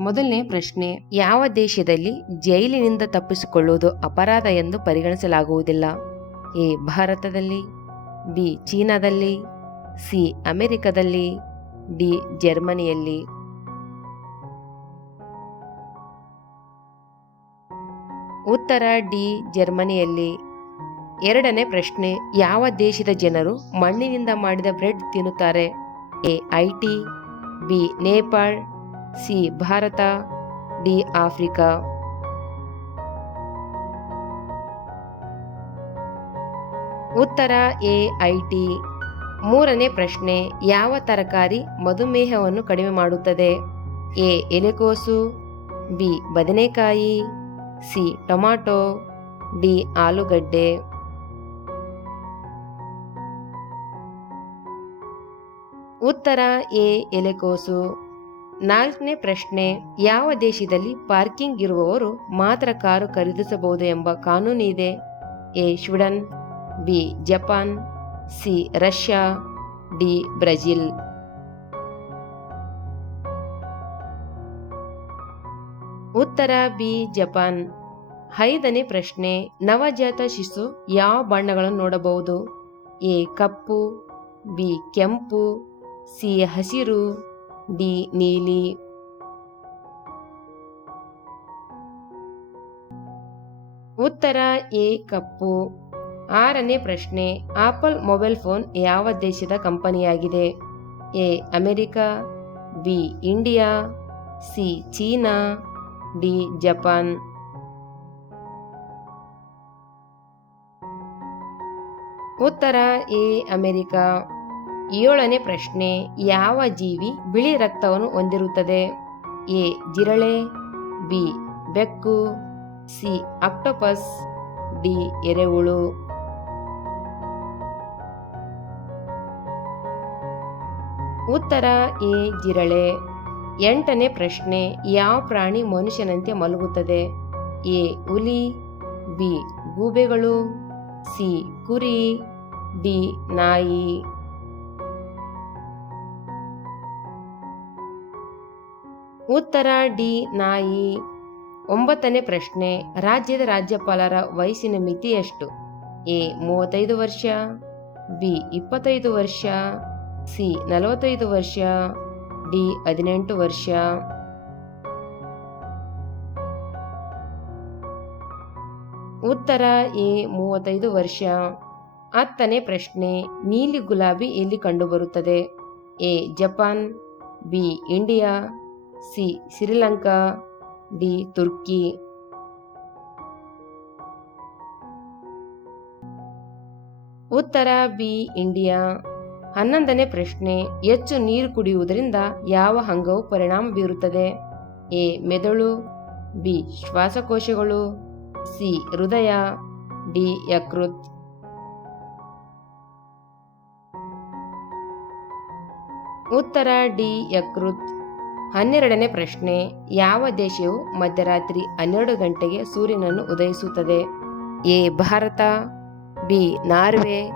ಮೊದಲನೇ ಪ್ರಶ್ನೆ, ಯಾವ ದೇಶದಲ್ಲಿ ಜೈಲಿನಿಂದ ತಪ್ಪಿಸಿಕೊಳ್ಳುವುದು ಅಪರಾಧ ಎಂದು ಪರಿಗಣಿಸಲಾಗುವುದಿಲ್ಲ? ಎ, ಭಾರತದಲ್ಲಿ, ಬಿ, ಚೀನಾದಲ್ಲಿ, ಸಿ, ಅಮೆರಿಕದಲ್ಲಿ, ಡಿ, ಜರ್ಮನಿಯಲ್ಲಿ. ಉತ್ತರ, ಡಿ, ಜರ್ಮನಿಯಲ್ಲಿ. ಎರಡನೇ ಪ್ರಶ್ನೆ, ಯಾವ ದೇಶದ ಜನರು ಮಣ್ಣಿನಿಂದ ಮಾಡಿದ ಬ್ರೆಡ್ ತಿನ್ನುತ್ತಾರೆ? A Haiti B, Nepal C Bharat, D Africa. ಉತ್ತರ ಎ ಐ ಟಿ ಮೂರನೇ ಪ್ರಶ್ನೆ, ಯಾವ ತರಕಾರಿ ಮಧುಮೇಹವನ್ನು ಕಡಿಮೆ ಮಾಡುತ್ತದೆ? ಎ ಎಲೆಕೋಸು, ಬಿ ಬದನೆಕಾಯಿ, ಸಿ ಟೊಮಾಟೊ, ಡಿ ಆಲೂಗಡ್ಡೆ. ಉತ್ತರ ಎ ಎಲೆಕೋಸು ನಾಲ್ಕನೇ ಪ್ರಶ್ನೆ, ಯಾವ ದೇಶದಲ್ಲಿ ಪಾರ್ಕಿಂಗ್ ಇರುವವರು ಮಾತ್ರ ಕಾರು ಖರೀದಿಸಬಹುದು ಎಂಬ ಕಾನೂನು ಇದೆ? A Sweden B, Japan, C, Russia, D, Brazil. ಉತ್ತರ, ಬಿ, ಜಪಾನ್. ಐದನೇ ಪ್ರಶ್ನೆ, ನವಜಾತ ಶಿಶು ಯಾವ ಬಣ್ಣಗಳನ್ನು ನೋಡಬಹುದು? ಎ, ಕಪ್ಪು, ಬಿ, ಕೆಂಪು, ಸಿ, ಹಸಿರು. ಡಿ ನೀಲಿ ಉತ್ತರ ಎ, ಕಪ್ಪು. ಆರನೇ ಪ್ರಶ್ನೆ, ಆಪಲ್ ಮೊಬೈಲ್ ಫೋನ್ ಯಾವ ದೇಶದ ಕಂಪನಿಯಾಗಿದೆ? A, America, B, India, C, China, D, Japan. ಉತ್ತರ ಎ, ಅಮೆರಿಕ. ಏಳನೇ ಪ್ರಶ್ನೆ, ಯಾವ ಜೀವಿ ಬಿಳಿ ರಕ್ತವನ್ನು ಹೊಂದಿರುತ್ತದೆ? ಎ, ಜಿರಳೆ, ಬಿ, ಬೆಕ್ಕು, ಸಿ, ಆಕ್ಟೋಪಸ್, ಡಿ, ಎರೆಹುಳು. ಉತ್ತರ, ಎ, ಜಿರಳೆ. ಎಂಟನೇ ಪ್ರಶ್ನೆ, ಯಾವ ಪ್ರಾಣಿ ಮನುಷ್ಯನಂತೆ ಮಲಗುತ್ತದೆ? ಎ, ಹುಲಿ, ಬಿ, ಗೂಬೆಗಳು, ಸಿ, ಕುರಿ, ಡಿ, ನಾಯಿ. ಉತ್ತರ ಡಿ ನಾಯಿ. ಒಂಬತ್ತನೇ ಪ್ರಶ್ನೆ, ರಾಜ್ಯದ ರಾಜ್ಯಪಾಲರ ವಯಸ್ಸಿನ ಮಿತಿ ಎಷ್ಟು? ಎ, ಮೂವತ್ತೈದು ವರ್ಷ, ಬಿ, ಇಪ್ಪತ್ತೈದು ವರ್ಷ, ಸಿ, ನಲವತ್ತೈದು ವರ್ಷ, ಡಿ, ಹದಿನೆಂಟು ವರ್ಷ. ಉತ್ತರ ಎ, ಮೂವತ್ತೈದು ವರ್ಷ. ಹತ್ತನೇ ಪ್ರಶ್ನೆ, ನೀಲಿ ಗುಲಾಬಿ ಎಲ್ಲಿ ಕಂಡುಬರುತ್ತದೆ? A, Japan, B, India C Sri Lanka D Turkey ಉತ್ತರ ಬಿ ಇಂಡಿಯಾ ಹನ್ನೊಂದನೇ ಪ್ರಶ್ನೆ, ಹೆಚ್ಚು ನೀರು ಕುಡಿಯುವುದರಿಂದ ಯಾವ ಅಂಗವು ಪರಿಣಾಮ ಬೀರುತ್ತದೆ? ಎ, ಮೆದುಳು. ಬಿ, ಶ್ವಾಸಕೋಶಗಳು. ಸಿ, ಹೃದಯ. ಡಿ, ಯಕೃತ್. ಉತ್ತರ ಡಿ ಯಕೃತ್. ಹನ್ನೆರಡನೇ ಪ್ರಶ್ನೆ, ಯಾವ ದೇಶವು ಮಧ್ಯರಾತ್ರಿ ಹನ್ನೆರಡು ಗಂಟೆಗೆ ಸೂರ್ಯನನ್ನು ಉದಯಿಸುತ್ತದೆ? A, Bharata, B, Norway,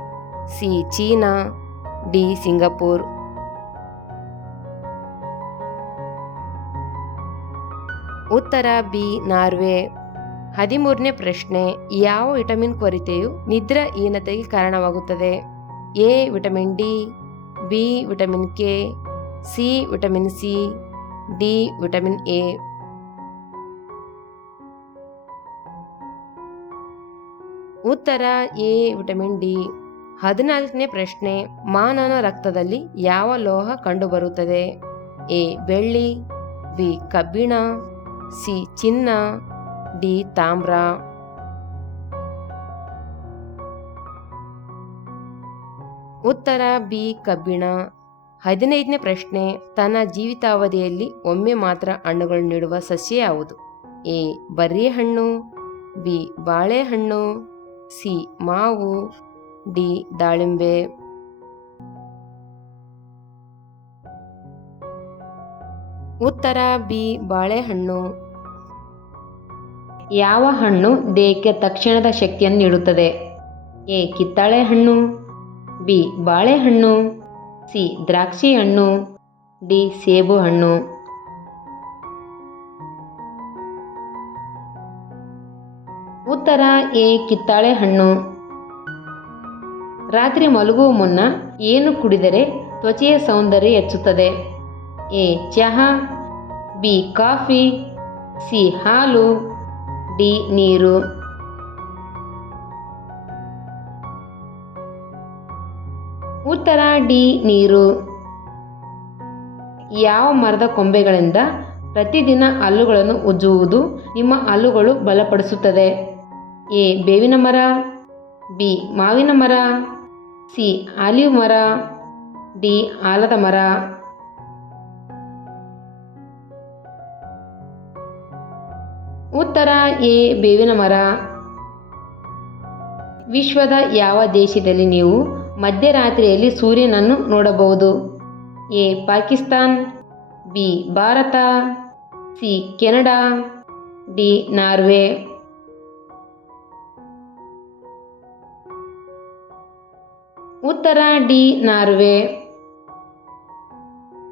C, China, D, Singapore. ಉತ್ತರ, ಬಿ, ನಾರ್ವೆ. ಹದಿಮೂರನೇ ಪ್ರಶ್ನೆ, ಯಾವ ವಿಟಮಿನ್ ಕೊರತೆಯು ನಿದ್ರಾಹೀನತೆಗೆ ಕಾರಣವಾಗುತ್ತದೆ? A, vitamin D, B, vitamin K, C, vitamin C D vitamin A ಉತ್ತರ ಎ ವಿಟಮಿನ್ ಡಿ ಹದಿನಾಲ್ಕನೇ ಪ್ರಶ್ನೆ ಮಾನವನ ರಕ್ತದಲ್ಲಿ ಯಾವ ಲೋಹ ಕಂಡುಬರುತ್ತದೆ? ಎ, ಬೆಳ್ಳಿ, ಬಿ, ಕಬ್ಬಿಣ, ಸಿ, ಚಿನ್ನ, ಡಿ, ತಾಮ್ರ. ಉತ್ತರ, ಬಿ, ಕಬ್ಬಿಣ. ಹದಿನೈದನೇ ಪ್ರಶ್ನೆ, ತನ್ನ ಜೀವಿತಾವಧಿಯಲ್ಲಿ ಒಮ್ಮೆ ಮಾತ್ರ ಹಣ್ಣುಗಳು ನೀಡುವ ಸಸ್ಯ ಯಾವುದು? ಎ ಬರ್ರಿ ಹಣ್ಣು ಬಿ, ಬಾಳೆಹಣ್ಣು, ಸಿ, ಮಾವು, ಡಿ, ದಾಳಿಂಬೆ. ಉತ್ತರ, ಬಿ, ಬಾಳೆಹಣ್ಣು. ಯಾವ ಹಣ್ಣು ದೇಹಕ್ಕೆ ತಕ್ಷಣದ ಶಕ್ತಿಯನ್ನು ನೀಡುತ್ತದೆ? ಎ, ಕಿತ್ತಾಳೆ ಹಣ್ಣು, ಬಿ, ಬಾಳೆಹಣ್ಣು. ಸಿ, ದ್ರಾಕ್ಷಿ ಹಣ್ಣು, ಡಿ, ಸೇಬು ಹಣ್ಣು. ಉತ್ತರ, ಎ, ಕಿತ್ತಾಳೆ ಹಣ್ಣು. ರಾತ್ರಿ ಮಲಗುವ ಮುನ್ನ ಏನು ಕುಡಿದರೆ ತ್ವಚೆಯ ಸೌಂದರ್ಯ ಹೆಚ್ಚುತ್ತದೆ? ಎ, ಚಹಾ, ಬಿ, ಕಾಫಿ, ಸಿ, ಹಾಲು, ಡಿ, ನೀರು. ಡಿ ನೀರು. ಯಾವ ಮರದ ಕೊಂಬೆಗಳಿಂದ ಪ್ರತಿದಿನ ಹಲ್ಲುಗಳನ್ನು ಉಜ್ಜುವುದು ನಿಮ್ಮ ಹಲ್ಲುಗಳು ಬಲಪಡಿಸುತ್ತದೆ? ಎ. ಬೇವಿನ ಮರ. ಬಿ. ಮಾವಿನ ಮರ. ಸಿ. ಆಲಿವ್ ಮರ. ಡಿ. ಆಲದ ಮರ. ಉತ್ತರ ಎ. ಬೇವಿನ ಮರ. ವಿಶ್ವದ ಯಾವ ದೇಶದಲ್ಲಿ ನೀವು ಮಧ್ಯರಾತ್ರಿಯಲ್ಲಿ ಸೂರ್ಯನನ್ನು ನೋಡಬಹುದು. A. Pakistan. B. Bharat. C. Canada. D. Norway. ಉತ್ತರ, ಡಿ. ನಾರ್ವೆ.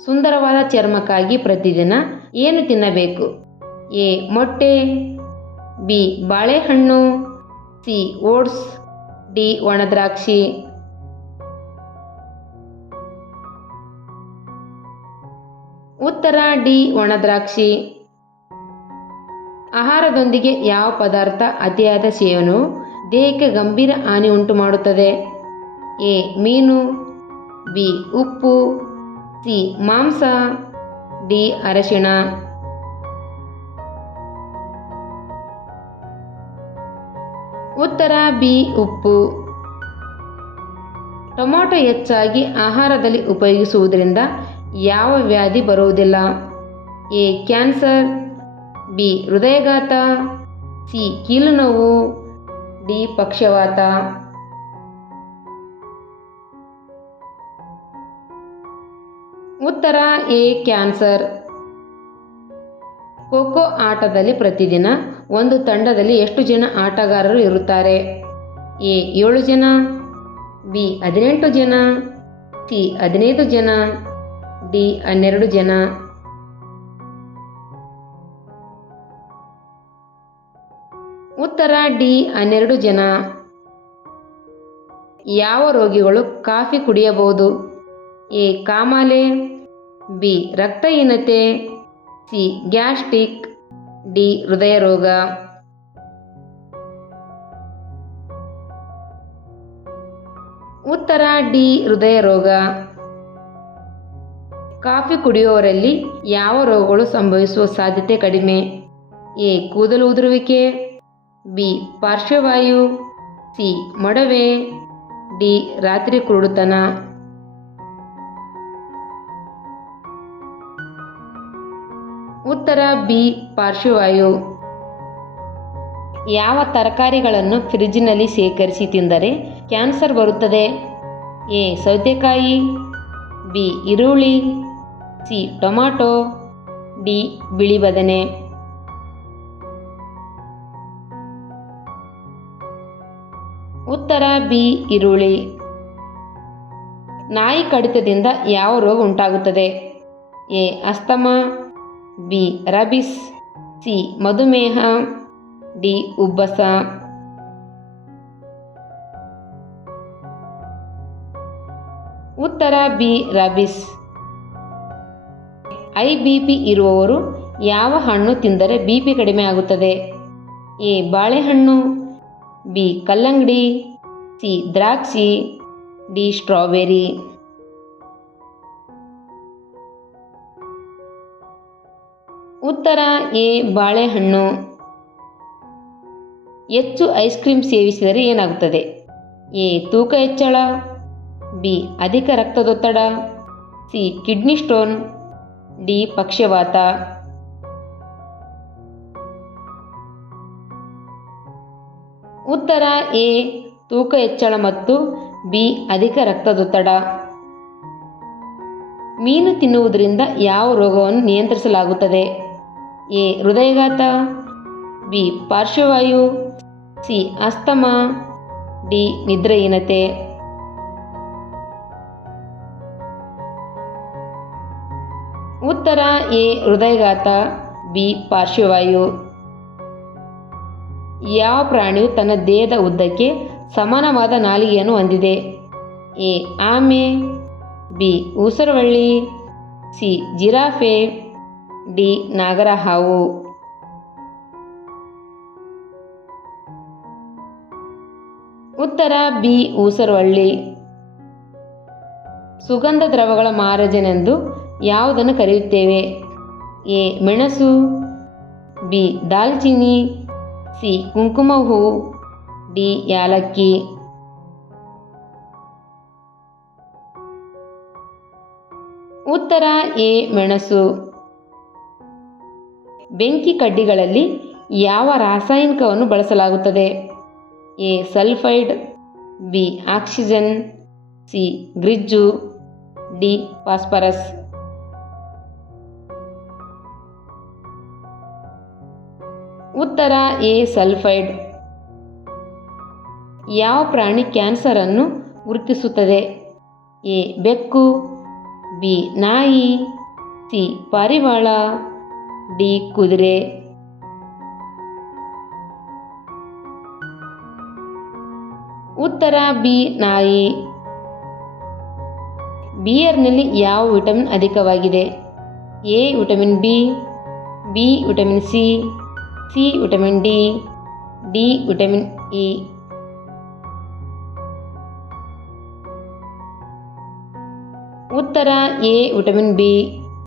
ಸುಂದರವಾದ ಚರ್ಮಕ್ಕಾಗಿ ಪ್ರತಿದಿನ ಏನು ತಿನ್ನಬೇಕು? ಎ. ಮೊಟ್ಟೆ. ಬಿ. ಬಾಳೆಹಣ್ಣು. ಸಿ. ಓಟ್ಸ್. ಡಿ. ಒಣದ್ರಾಕ್ಷಿ ಉತ್ತರ ಡಿ ಒಣದ್ರಾಕ್ಷಿ. ಆಹಾರದೊಂದಿಗೆ ಯಾವ ಪದಾರ್ಥ ಅತಿಯಾದ ಸೇವನು ದೇಹಕ್ಕೆ ಗಂಭೀರ ಹಾನಿ ಉಂಟು ಮಾಡುತ್ತದೆ? ಎ ಮೀನು, ಬಿ ಉಪ್ಪು, ಸಿ ಮಾಂಸ, ಡಿ ಅರಶಿಣ. ಉತ್ತರ ಬಿ ಉಪ್ಪು. ಟೊಮೊಟೊ ಹೆಚ್ಚಾಗಿ ಆಹಾರದಲ್ಲಿ ಉಪಯೋಗಿಸುವುದರಿಂದ ಯಾವ ವ್ಯಾಧಿ ಬರುವುದಿಲ್ಲ. ಎ, ಕ್ಯಾನ್ಸರ್, ಬಿ, ಹೃದಯಘಾತ, ಸಿ ಕೀಲು ನೋವು ಡಿ, ಪಕ್ಷವಾತ. ಉತ್ತರ, ಎ, ಕ್ಯಾನ್ಸರ್. ಖೋಖೋ ಆಟದಲ್ಲಿ ಪ್ರತಿದಿನ ಒಂದು ತಂಡದಲ್ಲಿ ಎಷ್ಟು ಜನ ಆಟಗಾರರು ಇರುತ್ತಾರೆ. ಎ, ಏಳು ಜನ, ಬಿ, ಹದಿನೆಂಟು ಜನ, ಸಿ, ಹದಿನೈದು ಜನ. ಡಿ ಹನ್ನೆರಡು ಜನ. ಉತ್ತರ ಡಿ ಹನ್ನೆರಡು ಜನ. ಯಾವ ರೋಗಿಗಳು ಕಾಫಿ ಕುಡಿಯಬಹುದು? ಎ ಕಾಮಾಲೆ, ಬಿ ರಕ್ತಹೀನತೆ, ಸಿ ಗ್ಯಾಸ್ಟ್ರಿಕ್, ಡಿ ಹೃದಯ ರೋಗ ಉತ್ತರ ಡಿ ಹೃದಯ ರೋಗ ಕಾಫಿ ಕುಡಿಯುವವರಲ್ಲಿ ಯಾವ ರೋಗಗಳು ಸಂಭವಿಸುವ ಸಾಧ್ಯತೆ ಕಡಿಮೆ? ಎ. ಕೂದಲು ಉದುರುವಿಕೆ. ಬಿ. ಪಾರ್ಶ್ವವಾಯು. ಸಿ. ಮೊಡವೆ. ಡಿ. ರಾತ್ರಿ ಕುರುಡುತನ. ಉತ್ತರ ಬಿ. ಪಾರ್ಶ್ವವಾಯು. ಯಾವ ತರಕಾರಿಗಳನ್ನು ಫ್ರಿಜ್ನಲ್ಲಿ ಶೇಖರಿಸಿ ತಿಂದರೆ ಕ್ಯಾನ್ಸರ್ ಬರುತ್ತದೆ? ಎ. ಸೌತೆಕಾಯಿ. ಬಿ. ಈರುಳ್ಳಿ. ಸಿ, ಟೊಮಾಟೊ, ಡಿ, ಬಿಳಿ ಬದನೆ. ಉತ್ತರ, ಬಿ, ಈರುಳ್ಳಿ. ನಾಯಿ ಕಡಿತದಿಂದ ಯಾವ ರೋಗ ಉಂಟಾಗುತ್ತದೆ? A, asthma, B, rabies, C, ಮಧುಮೇಹ, ಡಿ, ಉಬ್ಬಸ. ಉತ್ತರ, B, rabies. High B P ಇರುವವರು ಯಾವ ಹಣ್ಣು ತಿಂದರೆ ಬಿ ಪಿ ಕಡಿಮೆ ಆಗುತ್ತದೆ? ಎ. ಬಾಳೆಹಣ್ಣು, ಬಿ. ಕಲ್ಲಂಗಡಿ, ಸಿ. ದ್ರಾಕ್ಷಿ, ಡಿ. ಸ್ಟ್ರಾಬೆರಿ. ಉತ್ತರ, ಎ. ಬಾಳೆಹಣ್ಣು. ಹೆಚ್ಚು ಐಸ್ ಕ್ರೀಮ್ ಸೇವಿಸಿದರೆ ಏನಾಗುತ್ತದೆ? ಎ. ತೂಕ ಹೆಚ್ಚಳ, ಬಿ. ಅಧಿಕ ರಕ್ತದೊತ್ತಡ, ಸಿ. Kidney stone. ಡಿ ಪಕ್ಷವಾತ. ಉತ್ತರ ಎ, ತೂಕ ಹೆಚ್ಚಳ ಮತ್ತು ಬಿ, ಅಧಿಕ ರಕ್ತದೊತ್ತಡ. ಮೀನು ತಿನ್ನುವುದರಿಂದ ಯಾವ ರೋಗವನ್ನು ನಿಯಂತ್ರಿಸಲಾಗುತ್ತದೆ? ಎ, ಹೃದಯಘಾತ. ಬಿ, ಪಾರ್ಶ್ವವಾಯು. C, asthma. ಡಿ, ನಿದ್ರೆಹೀನತೆ. ಉತ್ತರ ಎ, ಹೃದಯಘಾತ, ಬಿ, ಪಾರ್ಶ್ವವಾಯು. ಯಾವ ಪ್ರಾಣಿಯು ತನ್ನ ದೇಹದ ಉದ್ದಕ್ಕೆ ಸಮಾನವಾದ ನಾಲಿಗೆಯನ್ನು ಹೊಂದಿದೆ. ಎ, ಆಮೆ, ಬಿ ಊಸರವಳ್ಳಿ ಸಿ, ಜಿರಾಫೆ, ಡಿ, ನಾಗರಹಾವು. ಉತ್ತರ ಬಿ ಊಸರವಳ್ಳಿ ಸುಗಂಧ ದ್ರವಗಳ ಮಹಾರಾಜನೆಂದು ಯಾವುದನ್ನು ಕರೆಯುತ್ತೇವೆ? ಎ. ಮೆಣಸು, ಬಿ. ದಾಲ್ಚಿನ್ನಿ, ಸಿ. ಕುಂಕುಮ ಹೂ ಡಿ. ಯಾಲಕ್ಕಿ. ಉತ್ತರ, ಎ. ಮೆಣಸು. ಬೆಂಕಿ ಕಡ್ಡಿಗಳಲ್ಲಿ ಯಾವ ರಾಸಾಯನಿಕವನ್ನು ಬಳಸಲಾಗುತ್ತದೆ? A. Sulphide, B. Oxygen, C. ಗ್ರಿಜ್ಜು, D. Phosphorus. ಉತ್ತರ ಎ ಸಲ್ಫೈಡ್. ಯಾವ ಪ್ರಾಣಿ ಕ್ಯಾನ್ಸರನ್ನು ಗುರುತಿಸುತ್ತದೆ? ಎ ಬೆಕ್ಕು, ಬಿ ನಾಯಿ, ಸಿ ಪಾರಿವಾಳ, ಡಿ ಕುದುರೆ. ಉತ್ತರ ಬಿ ನಾಯಿ. ಬಿಯರ್ನಲ್ಲಿ ಯಾವ ವಿಟಮಿನ್ ಅಧಿಕವಾಗಿದೆ? A vitamin B B vitamin C C vitamin D D vitamin E ಉತ್ತರ ಎ ವಿಟಮಿನ್ ಬಿ